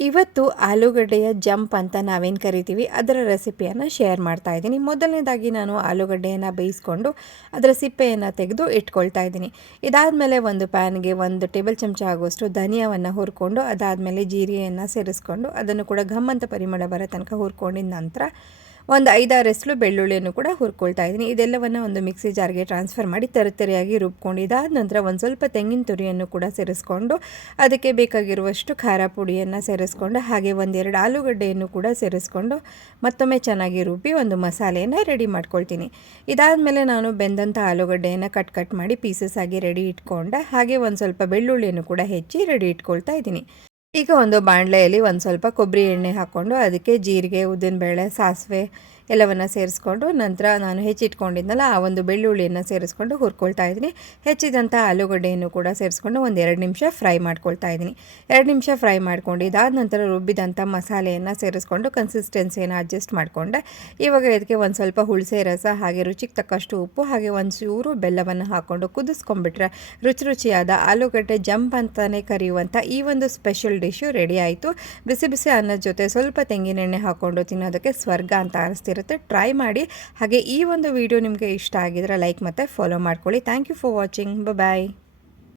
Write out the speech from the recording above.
ಇವತ್ತು ಆಲೂಗಡ್ಡೆಯ ಜಂಪ್ ಅಂತ ನಾವೇನು ಕರಿತೀವಿ ಅದರ ರೆಸಿಪಿಯನ್ನು ಶೇರ್ ಮಾಡ್ತಾ ಇದ್ದೀನಿ. ಮೊದಲನೇದಾಗಿ ನಾನು ಆಲೂಗಡ್ಡೆಯನ್ನು ಬೇಯಿಸ್ಕೊಂಡು ಅದರ ಸಿಪ್ಪೆಯನ್ನು ತೆಗೆದು ಇಟ್ಕೊಳ್ತಾ ಇದ್ದೀನಿ. ಇದಾದಮೇಲೆ ಒಂದು ಪ್ಯಾನ್ಗೆ 1 ಟೇಬಲ್ ಚಮಚ ಆಗುವಷ್ಟು ಧನಿಯಾವನ್ನು ಹುರ್ಕೊಂಡು, ಅದಾದಮೇಲೆ ಜೀರಿಗೆಯನ್ನು ಸೇರಿಸ್ಕೊಂಡು ಅದನ್ನು ಕೂಡ ಘಮ್ ಅಂತ ಪರಿಮಳ ಬರೋ ತನಕ ಹುರ್ಕೊಂಡಿದ ನಂತರ ಒಂದು 5-6 ಎಸ್ಲು ಬೆಳ್ಳುಳ್ಳಿಯನ್ನು ಕೂಡ ಹುರ್ಕೊಳ್ತಾ ಇದ್ದೀನಿ. ಇದೆಲ್ಲವನ್ನು ಒಂದು ಮಿಕ್ಸಿ ಜಾರ್ಗೆ ಟ್ರಾನ್ಸ್ಫರ್ ಮಾಡಿ ತರಿತರಿಯಾಗಿ ರುಬ್ಕೊಂಡು, ಇದಾದ ನಂತರ ಒಂದು ಸ್ವಲ್ಪ ತೆಂಗಿನ ತುರಿಯನ್ನು ಕೂಡ ಸೇರಿಸ್ಕೊಂಡು ಅದಕ್ಕೆ ಬೇಕಾಗಿರುವಷ್ಟು ಖಾರ ಪುಡಿಯನ್ನು ಸೇರಿಸ್ಕೊಂಡು, ಹಾಗೆ 1-2 ಆಲೂಗಡ್ಡೆಯನ್ನು ಕೂಡ ಸೇರಿಸ್ಕೊಂಡು ಮತ್ತೊಮ್ಮೆ ಚೆನ್ನಾಗಿ ರುಬ್ಬಿ ಒಂದು ಮಸಾಲೆಯನ್ನು ರೆಡಿ ಮಾಡ್ಕೊಳ್ತೀನಿ. ಇದಾದಮೇಲೆ ನಾನು ಬೆಂದಂಥ ಆಲೂಗಡ್ಡೆಯನ್ನು ಕಟ್ ಮಾಡಿ ಪೀಸಸ್ ಆಗಿ ರೆಡಿ ಇಟ್ಕೊಂಡೆ. ಹಾಗೆ ಒಂದು ಸ್ವಲ್ಪ ಬೆಳ್ಳುಳ್ಳಿಯನ್ನು ಕೂಡ ಹೆಚ್ಚಿ ರೆಡಿ ಇಟ್ಕೊಳ್ತಾ ಇದ್ದೀನಿ. ಈಗ ಒಂದು ಬಾಣಲೆಯಲ್ಲಿ ಒಂದು ಸ್ವಲ್ಪ ಕೊಬ್ಬರಿ ಎಣ್ಣೆ ಹಾಕ್ಕೊಂಡು ಅದಕ್ಕೆ ಜೀರಿಗೆ, ಉದ್ದಿನಬೇಳೆ, ಸಾಸಿವೆ ಎಲ್ಲವನ್ನು ಸೇರಿಸ್ಕೊಂಡು, ನಂತರ ನಾನು ಹೆಚ್ಚಿಟ್ಕೊಂಡಿದ್ನಲ್ಲ ಆ ಒಂದು ಬೆಳ್ಳುಳ್ಳಿಯನ್ನು ಸೇರಿಸ್ಕೊಂಡು ಹುರ್ಕೊಳ್ತಾ ಇದ್ದೀನಿ. ಹೆಚ್ಚಿದಂಥ ಆಲೂಗಡ್ಡೆಯನ್ನು ಕೂಡ ಸೇರಿಸ್ಕೊಂಡು ಒಂದು 2 ನಿಮಿಷ ಫ್ರೈ ಮಾಡ್ಕೊಳ್ತಾ ಇದ್ದೀನಿ. 2 ನಿಮಿಷ ಫ್ರೈ ಮಾಡ್ಕೊಂಡು ಇದಾದ ನಂತರ ರುಬ್ಬಿದಂಥ ಮಸಾಲೆಯನ್ನು ಸೇರಿಸ್ಕೊಂಡು ಕನ್ಸಿಸ್ಟೆನ್ಸಿಯನ್ನು ಅಡ್ಜಸ್ಟ್ ಮಾಡಿಕೊಂಡೆ. ಇವಾಗ ಇದಕ್ಕೆ ಒಂದು ಸ್ವಲ್ಪ ಹುಣಸೆ ರಸ, ಹಾಗೆ ರುಚಿಗೆ ತಕ್ಕಷ್ಟು ಉಪ್ಪು, ಹಾಗೆ ಒಂದು ಚೂರು ಬೆಲ್ಲವನ್ನು ಹಾಕ್ಕೊಂಡು ಕುದಿಸ್ಕೊಂಡ್ಬಿಟ್ರೆ ರುಚಿಯಾದ ಆಲೂಗಡ್ಡೆ ಜಂಪ್ ಅಂತಲೇ ಕರೆಯುವಂಥ ಈ ಒಂದು ಸ್ಪೆಷಲ್ ಡಿಶ್ಶು ರೆಡಿ ಆಯಿತು. ಬಿಸಿ ಬಿಸಿ ಅನ್ನದ ಜೊತೆ ಸ್ವಲ್ಪ ತೆಂಗಿನೆಣ್ಣೆ ಹಾಕ್ಕೊಂಡು ತಿನ್ನೋದಕ್ಕೆ ಸ್ವರ್ಗ ಅಂತ ಅನಿಸ್ತಿರುತ್ತೆ. ಟ್ರೈ ಮಾಡಿ. ಹಾಗೆ ಈ ಒಂದು ವಿಡಿಯೋ ನಿಮಗೆ ಇಷ್ಟ ಆಗಿದ್ರೆ ಲೈಕ್ ಮತ್ತು ಫಾಲೋ ಮಾಡ್ಕೊಳ್ಳಿ. Thank you for watching. Bye.